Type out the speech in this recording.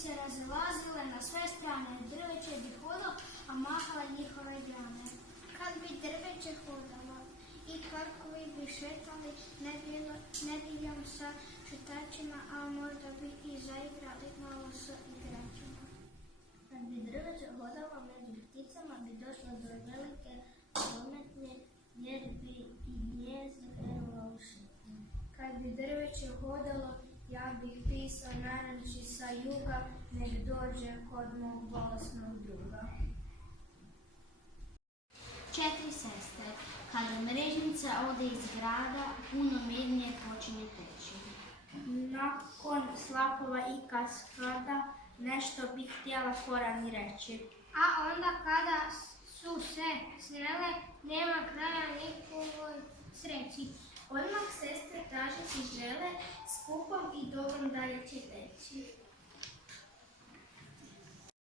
se razlazile na sve strane, drveće bi hodalo, a mahala njihove grane. Kad bi drveće hodalo i parkovi bi šetali nedjeljom sa šetačima, a možda bi i zaigrali malo sa igračima. Kad bi drveće hodalo među pticama bi došlo do velike prometnje jer bi i gnijezdo krenulo u šetnju. Kad bi drveće hodalo, ja bih pisao naranči sa juga, nek dođe kod mog bolesnog druga. 4 sestre. Kada mrežnica ode iz grada, puno mirnije počinje teći. Nakon slapova i kaskada, nešto bih htjela Korani reći. A onda kada su se srele, nema kraja njihovoj sreći. Odmah sestre traže si žele, skupom i dobrom dalje će teći.